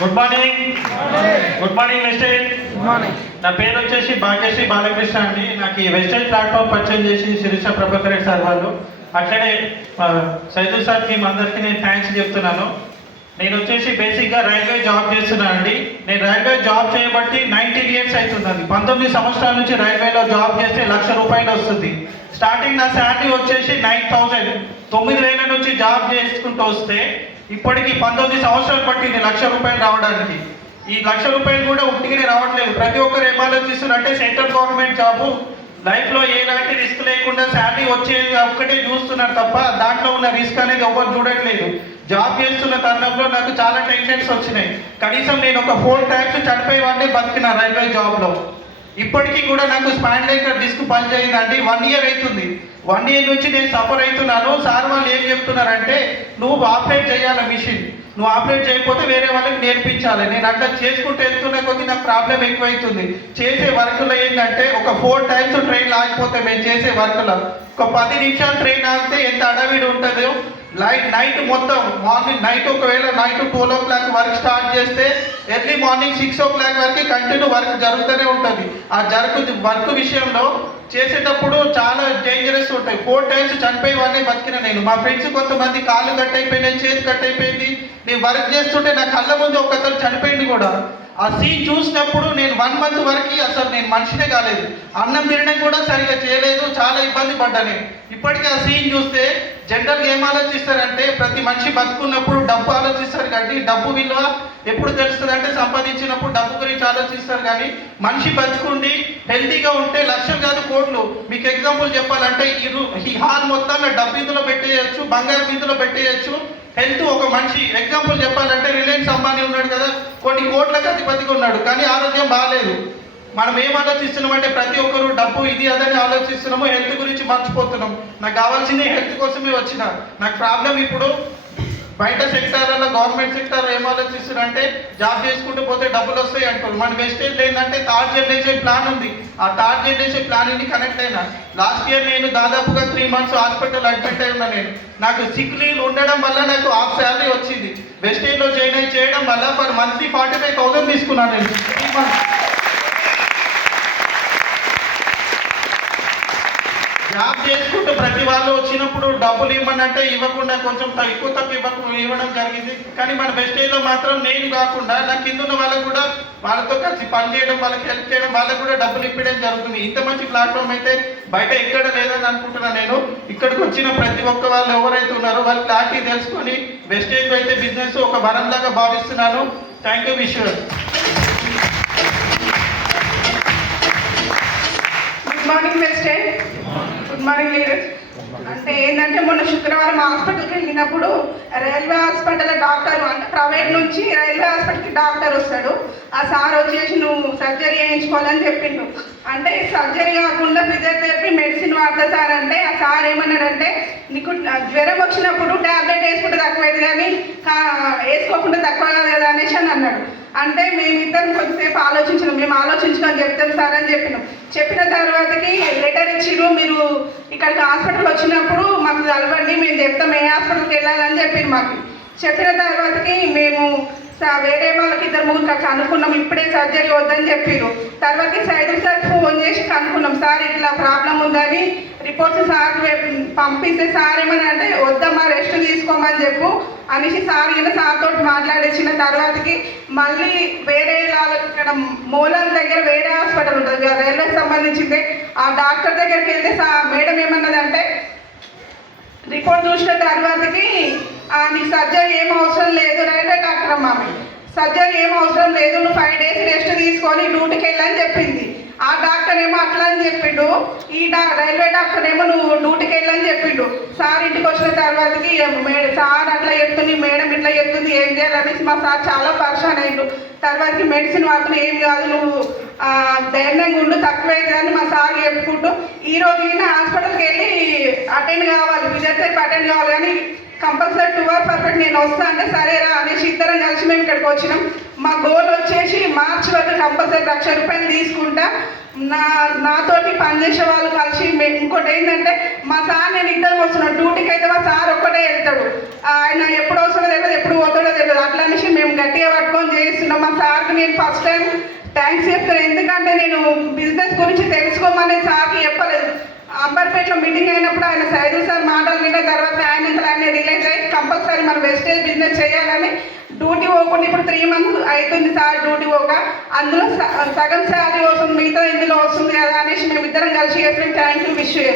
Good morning. Good morning wastage. Good morning. నా పేరు వచ్చేసి భాగ్యశ్రీ బాలకృష్ణ అండి. నాకు ఈ వెస్టేజ్ ప్లాట్ఫామ్ పరిచయం చేసి శిరీష ప్రభాకర్ రెడ్డి సార్ వాళ్ళు, అట్లనే సైదు సార్కి అందరికీ నేను థ్యాంక్స్ చెప్తున్నాను. నేను వచ్చేసి బేసిక్గా రైల్వే జాబ్ చేస్తున్నాను అండి. నేను రైల్వే జాబ్ చేయబట్టి 19 ఇయర్స్ అవుతుందండి. 19 సంవత్సరాల నుంచి రైల్వేలో జాబ్ చేస్తే ₹1,00,000 వస్తుంది. స్టార్టింగ్ నా శాలరీ వచ్చేసి 9,000. 9,000 నుంచి జాబ్ చేసుకుంటూ వస్తే ఇప్పటికి 19 సంవత్సరాలు పట్టింది ₹1,00,000 రావడానికి. ఈ ₹1,00,000 కూడా ఉట్టిగానే రావట్లేదు. ప్రతి ఒక్కరు ఏం ఆలోచిస్తున్నారంటే సెంట్రల్ గవర్నమెంట్ జాబు లైఫ్లో ఎలాంటి రిస్క్ లేకుండా శాలరీ వచ్చేది ఒక్కటే చూస్తున్నారు తప్ప దాంట్లో ఉన్న రిస్క్ అనేది ఎవరు చూడట్లేదు. జాబ్ చేస్తున్న తరుణంలో నాకు చాలా టెన్షన్స్ వచ్చినాయి. కనీసం నేను ఒక 4 టైమ్స్ చనిపోయేవాడినే బతికిన రైల్వే జాబ్లో. ఇప్పటికీ కూడా నాకు స్పాండిలైటిస్ డిస్క్ పనిచేయదండి. 1 ఇయర్ అవుతుంది. 1 ఇయర్ నుంచి నేను సఫర్ అవుతున్నాను. సార్ వాళ్ళు ఏం చెప్తున్నారంటే, నువ్వు ఆపరేట్ చేయాలి మిషన్, నువ్వు ఆపరేట్ చేయకపోతే వేరే వాళ్ళకి నేర్పించాలి. నేను అట్లా చేసుకుంటూ వెళ్తున్న కొద్దీ నాకు ప్రాబ్లం ఎక్కువైతుంది. చేసే వర్క్లో ఏంటంటే ఒక 4 టైమ్స్ ట్రైన్ ఆగిపోతే మేము చేసే వర్క్లో ఒక 10 నిమిషాలు ట్రైన్ ఆగితే ఎంత అడవిడి ఉంటుందో. నైట్ మొత్తం మార్నింగ్ ఒకవేళ నైట్ 12 o'clock వర్క్ స్టార్ట్ చేస్తే ఎర్లీ మార్నింగ్ 6 o'clock వరకు కంటిన్యూ వర్క్ జరుగుతూనే ఉంటుంది. ఆ వర్క్ విషయంలో చేసేటప్పుడు చాలా డేంజరస్ ఉంటాయి. 4 టైమ్స్ చనిపోయేవాడిని బతికిన నేను. మా ఫ్రెండ్స్ కొంతమంది కాళ్ళు కట్ అయిపోయినాయి, చేతి కట్ అయిపోయింది. నేను వర్క్ చేస్తుంటే నా కళ్ళ ముందు ఒకతను చనిపోయింది కూడా. ఆ సీన్ చూసినప్పుడు నేను 1 month వరకు అసలు నేను మనిషినే కాలేదు. అన్నం తినడం కూడా సరిగా చేయలేదు. చాలా ఇబ్బంది పడ్డా నేను. ఇప్పటికీ ఆ సీన్ చూస్తే జనరల్గా ఏం ఆలోచిస్తారంటే, ప్రతి మనిషి బతుకున్నప్పుడు డబ్బు ఆలోచిస్తారు కానీ డబ్బు విలువ ఎప్పుడు తెలుస్తుంది అంటే సంపాదించినప్పుడు డబ్బు గురించి ఆలోచిస్తారు. కానీ మనిషి బతుకుండి హెల్తీగా ఉంటే లక్షలు కాదు కోట్లు. మీకు ఎగ్జాంపుల్ చెప్పాలంటే ఈ హాల్ మొత్తంలో డబ్బు ఇందులో పెట్టేయచ్చు, బంగారం ఇందులో పెట్టేయచ్చు. హెల్త్ ఒక మనిషి ఎగ్జాంపుల్ చెప్పాలంటే రిలయన్స్ అంబానీ ఉన్నాడు కదా, కొన్ని కోట్లకు అధిపతిగా ఉన్నాడు, కానీ ఆరోగ్యం బాగాలేదు. మనం ఏం ఆలోచిస్తున్నామంటే ప్రతి ఒక్కరు డబ్బు ఇది అదని ఆలోచిస్తున్నాము, హెల్త్ గురించి మర్చిపోతున్నాం. నాకు కావాల్సింది హెల్త్ కోసమే వచ్చిన. నాకు ప్రాబ్లం ఇప్పుడు బయట సెక్టార్లలో గవర్నమెంట్ సెక్టార్ ఏం ఆలోచిస్తున్నారంటే జాబ్ చేసుకుంటూ పోతే డబ్బులు వస్తాయి అంటారు. మన వెస్టేజ్ ఏంటంటే థర్డ్ జనరేషన్ ప్లాన్ ఉంది. ఆ థర్డ్ జనరేషన్ ప్లాన్కి కనెక్ట్ అయినా. లాస్ట్ ఇయర్ నేను దాదాపుగా 3 months హాస్పిటల్ అడ్మిట్ అయి ఉన్నా. నేను నాకు సిక్ లీవ్ ఉండడం వల్ల నాకు హాఫ్ శాలరీ వచ్చింది. వెస్టేజ్లో చేయడం వల్ల పర్ మంత్లీ 45,000 తీసుకున్నాను నేను 3 months. జాబ్ చేసుకుంటూ ప్రతి వాళ్ళు వచ్చినప్పుడు డబ్బులు ఇవ్వమంటే ఇవ్వకుండా కొంచెం ఎక్కువ తక్కువ ఇవ్వడం జరిగింది. కానీ మన వెస్టేజ్లో మాత్రం నేను కాకుండా నా కింద ఉన్న వాళ్ళకు కూడా వాళ్ళతో కలిసి పని చేయడం, వాళ్ళకి హెల్ప్ చేయడం, వాళ్ళకు కూడా డబ్బులు ఇప్పడం జరుగుతుంది. ఇంత మంచి ప్లాట్ఫామ్ అయితే బయట ఎక్కడ లేదని అనుకుంటున్నాను నేను. ఇక్కడికి వచ్చిన ప్రతి ఒక్క వాళ్ళు ఎవరైతే ఉన్నారో వాళ్ళు క్లారిటీ తెలుసుకొని వెస్టేజ్లో అయితే బిజినెస్ ఒక వరంలాగా భావిస్తున్నాను. Thank you Vishwar. Good morning wastage. Good morning leaders. అంటే ఏంటంటే మొన్న శుక్రవారం హాస్పిటల్కి వెళ్ళినప్పుడు రైల్వే హాస్పిటల్ డాక్టర్, అంటే ప్రైవేట్ నుంచి రైల్వే హాస్పిటల్కి డాక్టర్ వస్తాడు. ఆ సార్ వచ్చేసి నువ్వు సర్జరీ చేయించుకోవాలని చెప్పిండు. అంటే సర్జరీ కాకుండా ఫిజియోథెరపీ మెడిసిన్ వాడతా సార్ అంటే, ఆ సార్ ఏమన్నాడంటే నీకు జ్వరం వచ్చినప్పుడు ట్యాబ్లెట్ వేసుకుంటే తక్కువైంది కానీ వేసుకోకుండా తక్కువ కాదు కదా అనేసి అని అన్నాడు. అంటే మేమిద్దరం కొద్దిసేపు ఆలోచించినాం. మేము ఆలోచించుకొని చెప్తాం సార్ అని చెప్పినాం. చెప్పిన తర్వాతకి లెటర్ ఇచ్చిరు, మీరు ఇక్కడికి హాస్పిటల్ వచ్చినప్పుడు మాకు కలవండి, మేము చెప్తాం ఏ హాస్పిటల్కి వెళ్ళాలని చెప్పింది మాకు. చెప్పిన తర్వాతకి మేము వేరే వాళ్ళకి 2-3 కనుక్కున్నాం. ఇప్పుడే సర్జరీ వద్దని చెప్పారు. తర్వాత సైదు సార్ ఫోన్ చేసి కనుక్కున్నాం, సార్ ఇట్లా ప్రాబ్లం ఉందని రిపోర్ట్స్ సార్ పంపిస్తే సార్ ఏమని అంటే వద్దమ్మా రెస్ట్ తీసుకోమని చెప్పు అనేసి సార్ సార్ తోటి మాట్లాడించిన తర్వాతకి మళ్ళీ వేరే ఇక్కడ మూలాల దగ్గర వేరే హాస్పిటల్ ఉంటుంది రైల్వేకి సంబంధించింది. ఆ డాక్టర్ దగ్గరికి వెళ్తే మేడం ఏమన్నదంటే రిపోర్ట్ చూసిన తర్వాతకి నీకు సర్జరీ ఏం అవసరం లేదు, రైల్వే డాక్టర్ అమ్మ సర్జరీ ఏం అవసరం లేదు, నువ్వు 5 days రెస్ట్ తీసుకొని డ్యూటీకి వెళ్ళని చెప్పింది. ఆ డాక్టర్ ఏమో అట్లా అని చెప్పిండు, ఈ రైల్వే డాక్టర్ ఏమో నువ్వు డ్యూటీకి వెళ్ళని చెప్పిండు. సార్ ఇంటికి వచ్చిన తర్వాతకి సార్ అట్లా చెప్తుంది, మేడం ఇట్లా చెప్తుంది, ఏం చేయాలనేసి మా సార్ చాలా పరేషాన్ అయ్యిండు. తర్వాతకి మెడిసిన్ వాడుతున్నా ఏం కాదు, నువ్వు ధైర్యంగా ఉండు, తక్కువైతే అని మా సార్ చెప్పుకుంటూ ఈరోజు ఈయన హాస్పిటల్కి వెళ్ళి అటెండ్ కావాలి, ఫిజియోథెరపీ అటెండ్ కావాలి, కానీ కంపల్సరీ 2 hours పర్ఫెక్ట్ నేను వస్తా అంటే సరేరా అనేసి ఇద్దరం కలిసి మేము ఇక్కడికి వచ్చినాం. మా గోల్ వచ్చేసి మార్చ్ వరకు కంపల్సరీ ₹1,00,000 తీసుకుంటా. నాతోటి పనిచేసే వాళ్ళు కలిసి ఇంకోటి ఏంటంటే మా సార్ నేను ఇద్దరం వస్తున్నాం. డ్యూటీకి అయితే మా సార్ ఒక్కటే వెళ్తాడు, ఆయన ఎప్పుడు వస్తుందో తెలియదు, ఎప్పుడు పోతాడో తెలియదు. అట్లా అనేసి మేము గట్టిగా పట్టుకొని థ్యాంక్స్ చెప్తాను. ఎందుకంటే నేను బిజినెస్ గురించి తెలుసుకోమని సార్కి చెప్పలేదు. అంబర్పేటలో మీటింగ్ అయినప్పుడు ఆయన సైదు సార్ మాటలు విన్న తర్వాత ఆయన రిలీజ్ అయ్యి కంపల్సరీ మనం వెస్టేజ్ బిజినెస్ చేయాలని డ్యూటీ పోకుండా ఇప్పుడు 3 months అవుతుంది సార్ డ్యూటీ పోక. అందులో సగం శాలరీ వస్తుంది, మిగతా ఇందులో వస్తుంది కదా అనేసి మేము ఇద్దరం కలిసి చేస్తాం. Thank you, wish you.